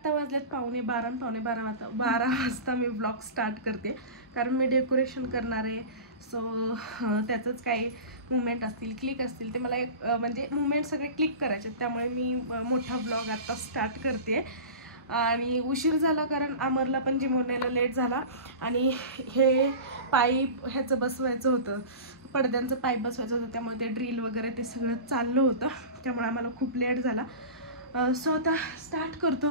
आत्ता वाजल्यात 11:45 12 वाजता मी ब्लॉग स्टार्ट करते, कारण मी डेकोरेशन करणार आहे. सो त्याचंच काही मुवमेंट असतील, क्लिक असतील, ते मला एक म्हणजे मुवमेंट सगळे क्लिक करायचे, त्यामुळे मी मोठा ब्लॉग आता स्टार्ट करते. आणि उशीर झाला कारण अमरला पण जिमवून यायला लेट झाला. आणि हे पाईप ह्याचं बसवायचं होतं, पडद्यांचं पाईप बसवायचं होतं, त्यामुळे ते ड्रिल वगैरे ते सगळं चाललं होतं, त्यामुळे आम्हाला खूप लेट झाला. सो आता स्टार्ट करतो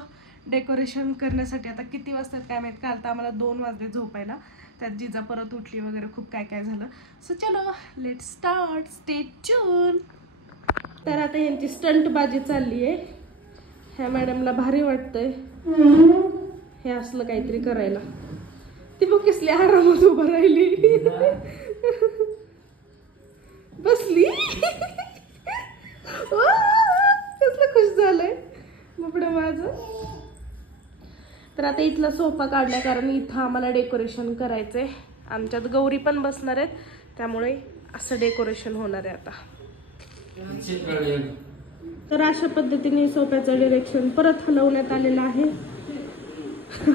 डेकोरेशन करण्यासाठी. आता किती वाजतात काय माहीत, काल तर आम्हाला 2 वाजले झोपायला, त्यात जिजा परत उठली वगैरे खूप काय काय झालं. सो चलो लेट स्टार्ट, स्टे ट्यून. तर आता यांची स्टंटबाजी चालली आहे. ह्या मॅडमला भारी वाटतंय हे असलं काहीतरी करायला. ती बघ कसली आरामात उभं राहिली, बसली. कसलं खुश झालंय बापडं माझं. तर आता इथला सोफा काढलाय, कारण इथं आम्हाला डेकोरेशन करायचंय. आमच्यात गौरी पण बसणार आहेत, त्यामुळे असं डेकोरेशन होणार आहे आता. तर अशा पद्धतीने सोफ्याचं डिरेक्शन परत हलवण्यात आलेलं आहे.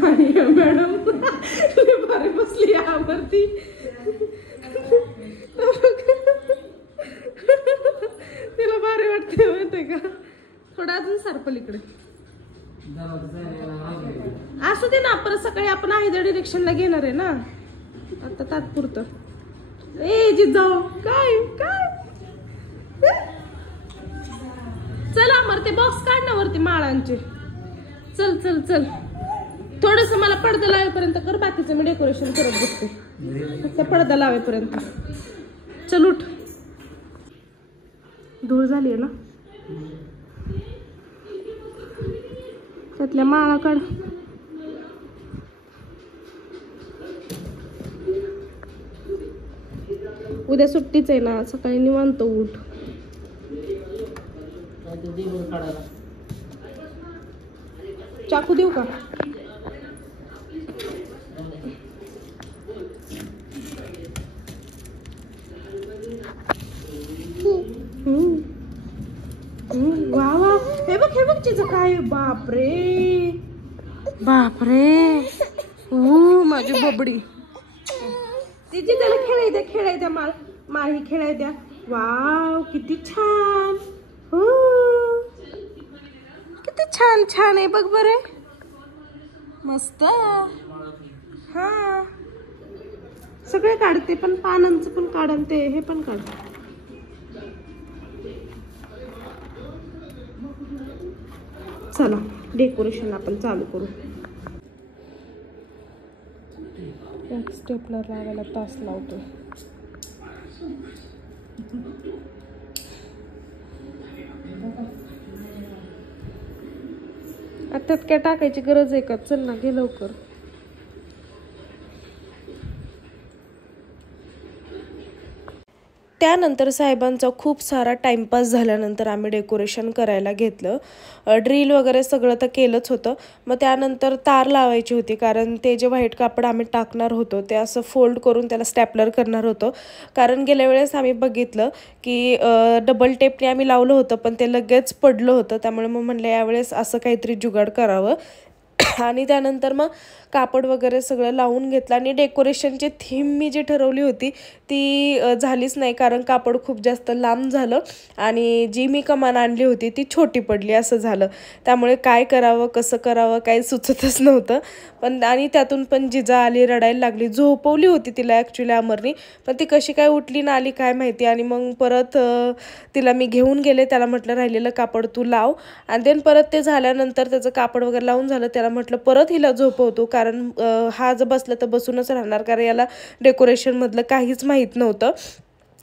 आणि मॅडम भारी बसली यावरती. तिला भारी वाटते माहितीये का. थोडं अजून सरपल इकडे असू दे ना, परत सकाळी आपण आहे त्या डिरेक्शनला घेणार आहे ना, आता तात्पुरतं. ए जिजाऊ काय काय चल अमर, ते बॉक्स काढ ना वरती माळांचे. चल चल चल, थोडस मला पडदा लावेपर्यंत कर, बाकीचं मी डेकोरेशन करत बसते. फक्त पडदा लावेपर्यंत. चल उठ, धूळ झाली आहे ना, त्यातल्या माळा काढ. उद्या सुट्टीच आहे ना, सकाळी निवांत उठ. चाकू देऊ का? वा वा, हे बघ हे बघ तिचं काय. बापरे बापरे, माझी बबडी. तिची त्याला खेळाय द्या माळी खेळाय द्या. वाव किती छान, किती छान छान आहे बघ बरे, मस्त. हा सगळे काढते, पण पानांचं पण काढते, हे पण काढ. चला डेकोरेशन आपण चालू करू. स्टेपलर लावायला तास लावतो. आता काय टाकायची गरज आहे का? चल ना, घे लवकर. त्यानंतर साहेबांचा खूप सारा टाइमपास झाल्यानंतर आम्ही डेकोरेशन करायला घेतलं. ड्रिल वगैरे सगळं तर केलंच होतं. मग त्यानंतर तार लावायची होती, कारण ते जे व्हाईट कापड आम्ही टाकणार होतो ते असं फोल्ड करून त्याला स्टॅपलर करणार होतो. कारण गेल्या वेळेस आम्ही बघितलं की डबल टेपने आम्ही लावलं होतं, पण ते लगेच पडलं होतं. त्यामुळे मग म्हणलं यावेळेस असं काहीतरी जुगाड करावं. आणि त्यानंतर मग कापड वगैरे सगळं लावून घेतलं. आणि डेकोरेशनची थीम मी जी ठरवली होती ती झालीच नाही, कारण कापड खूप जास्त लांब झालं आणि जी मी कमान आणली होती ती छोटी पडली, असं झालं. त्यामुळे काय करावं कसं करावं काही सुचतच नव्हतं. पण आणि त्यातून पण जिजा आली, रडायला लागली. झोपवली होती तिला ॲक्च्युली अमरनी, पण ती कशी काय उठली ना आली काय माहिती. आणि मग परत तिला मी घेऊन गेले, त्याला म्हटलं राहिलेलं कापड तू लाव. आणि देन परत ते झाल्यानंतर त्याचं कापड वगैरे लावून झालं, त्याला म्हटलं परत हिला झोपवतो, कारण हा जर बसला तर बसूनच राहणार, कारण याला डेकोरेशनमधलं काहीच माहीत नव्हतं.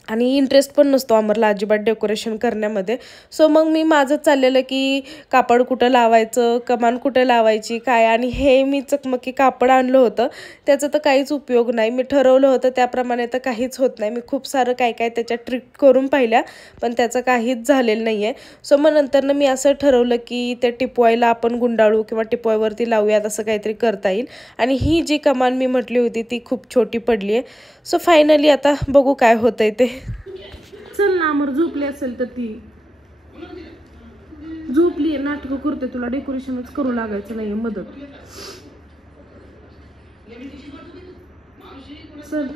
आणि इंटरेस्ट पण नसतो अमरला अजिबात डेकोरेशन करण्यामध्ये. सो मग मी माझं चाललेलं की कापड कुठं लावायचं, कमान कुठं लावायची काय. आणि हे मी चकमकी कापड आणलं होतं, त्याचा तर काहीच उपयोग नाही. मी ठरवलं होतं त्याप्रमाणे तर काहीच होत नाही. मी खूप सारं काय काय त्याच्या ट्रिक करून पाहिल्या, पण त्याचं काहीच झालेलं नाही आहे. सो मग नंतरनं मी असं ठरवलं की ते टिपवायला आपण गुंडाळू किंवा टिपवायवरती लावूयात, असं काहीतरी करता येईल. आणि ही जी कमान मी म्हटली होती ती खूप छोटी पडली आहे. सो फायनली आता बघू काय होतंय ते. चल ना अमर, झोपली असेल तर ती झोपली नाटकं करते, तुला डेकोरेशनच करू लागायचं नाही मदत. चल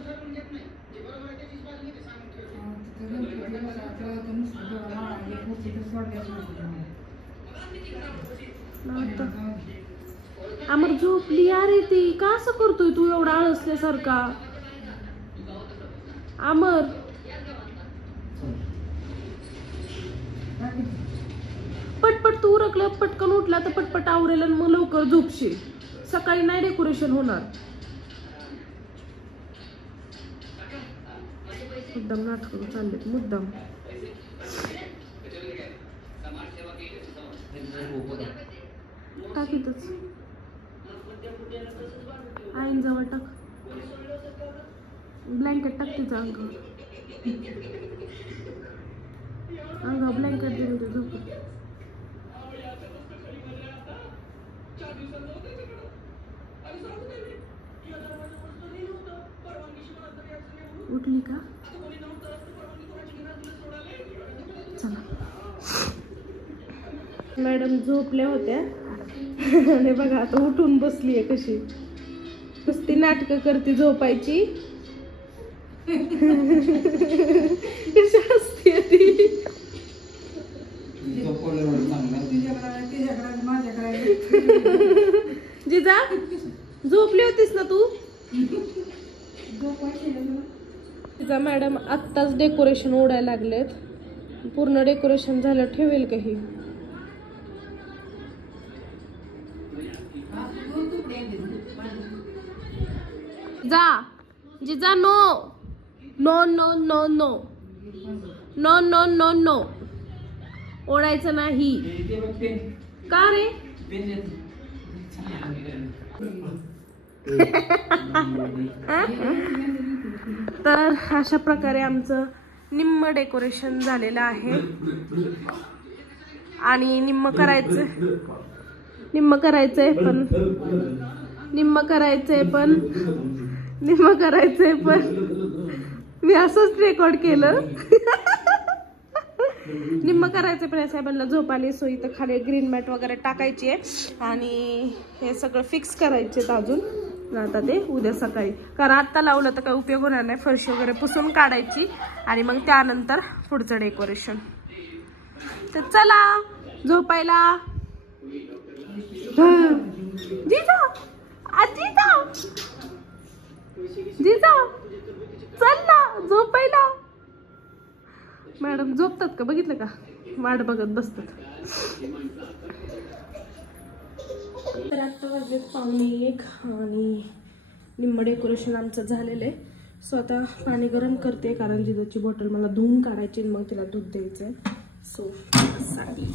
अमर झोपली अरे ती, का असं करतोय तू एवढा आळसल्यासारखा? अमर पटपट तू उरकलं, पटकन उठला तर पटपट आवरेल आणि मग लवकर झोपशील. सकाळी नाही डेकोरेशन होणार. मुद्दाम नाटक चाललेत, मुद्दाम. टाक इथंच, आईन जवळ टाक. ब्लँकेट टाक तिचं अंगावर ब्लँकेट दे तिथे झोप. उठली का? चला. मॅडम झोपल्या होत्या आणि बघा आता उठून बसलीये कशी. नुसती नाटकं करते झोपायची. कशी असते ती. जिजा झोपली होतीस ना तू? तिचा मॅडम आत्ताच डेकोरेशन ओढायला लागलेत. पूर्ण डेकोरेशन झालं ठेवेल काही. जा जिजा, no no no no no no no no no, ओढायचं नाही. का रे? तर अशा प्रकारे आमचं निम्म डेकोरेशन झालेलं आहे आणि निम्म करायचंय पण मी असंच रेकॉर्ड केलं. निम्म करायचं पण साहेबांना झोप आली, सो इथं खाली ग्रीन मॅट वगैरे टाकायची आहे आणि हे सगळं फिक्स करायचे अजून. आता ते उद्या सकाळी, कारण आत्ता लावलं तर काही उपयोग होणार नाही. फरशी वगैरे पुसून काढायची आणि मग त्यानंतर पुढचं डेकोरेशन. तर चला झोपायला. जिजा आजीजा जिजा चल ना झोपायला. मॅडम झोपतात का बघितलं का, वाट बघत बसतात. तर आता वाजलेत 1:45 आणि निम्म डेकोरेशन आमचं झालेलं आहे. सो आता पाणी गरम करते कारण जिजाची बॉटल मला धुवून काढायची, मग तिला दूध द्यायचंय. सो साडी